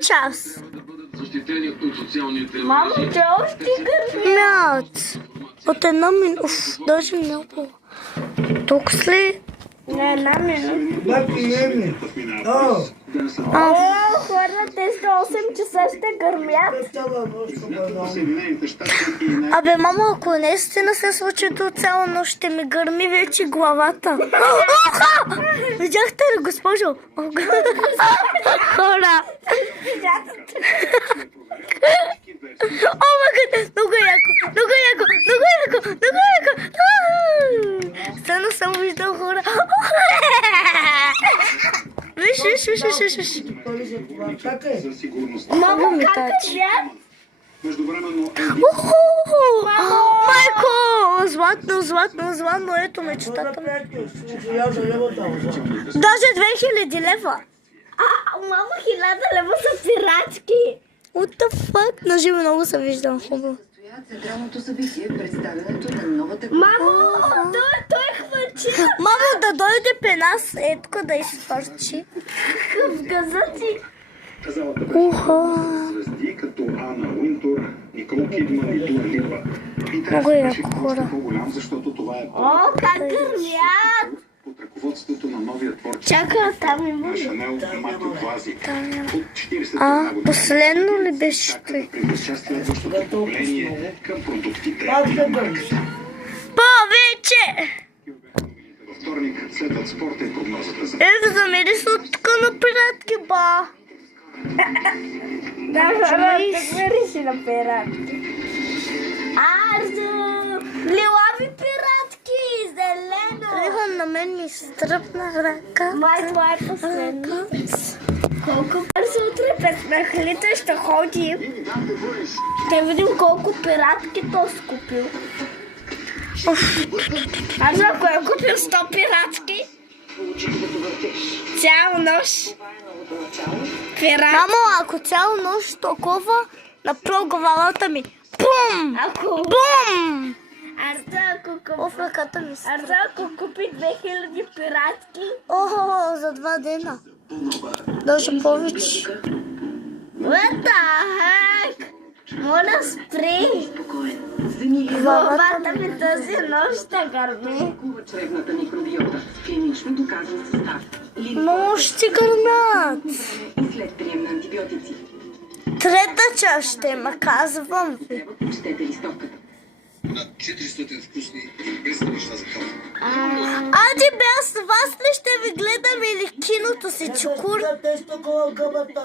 част. Мамо, те още гърми. Мят. От една минута. Даже много. Тук след. Не, една минута. Да приеме. О, О, хора, те след 8 часа ще гърмят. цяла нощ бъдам. Абе, мамо, ако наистина се случи до цяла нощ, ще ми гърми вече главата. Оха! Видяхте ли, госпожо? Хора! О, май гад! Много яко! Много яко! Много яко! Много яко! Стана съм виждал хора. Виж. Той за това как е? Мамо, ми как тачи. е вят? Майко! Златно, ето Това мечтата. приятел, я за левата лъжа. Даже 2000 лева. Мамо, 1000 лева са пиратки. What the fuck? Наживо много се виждам хубаво. Централното събитие е представянето на новата... Мамо, той хвърчи Мамо, да дойде при нас, е тук да изфърчи. в газа си. Уха. Звезди като Ана Уинтур, Никол Кидман и Дуа Липа. Много Интерес яко беше хора. доста по-голям, защото това е О, как гърмят. под ръководството на новия творчески Чакай, там има. на Шанел Матио Блази. От 41 години. Последно ли беше Чака той? да привлече следващото поколение към продуктите. Пак да бъдеш. Повече! Във вторник следват спорта и прогнозата за Замери се от тук на пиратки, ба. Да, хора, тук ме реши на пиратки. Арзо! Лилави пиратки! Зелено! Лиха на мен ми стръпна ръка. Май, това е последно. Колко бързо утре през махлите ще ходим. Ще видим колко пиратки то скупил. Аз ако е купил 100 пиратки, цял нощ пират. Мамо, ако цяла нощ толкова, направо главата ми. Бум! Ако... Бум! Арзо, Ръката ми Арзо, ако купи 2000 пиратки, Охо, за 2 дена. Даже повече. what the heck? Моля, спри! Спокоен. Вземи Главата ми тази нощ ще гърми. кува чревната микробиота с клинично доказан състав. Но ще гърмят. И след прием на антибиотици. Трета част ще ма казвам ви. Трябва прочетете листовката. Над 400 вкусни и бездни неща за хората. Ади бе, аз с вас ли ще ви гледам или киното си чукур? Да, те с такова гъбата.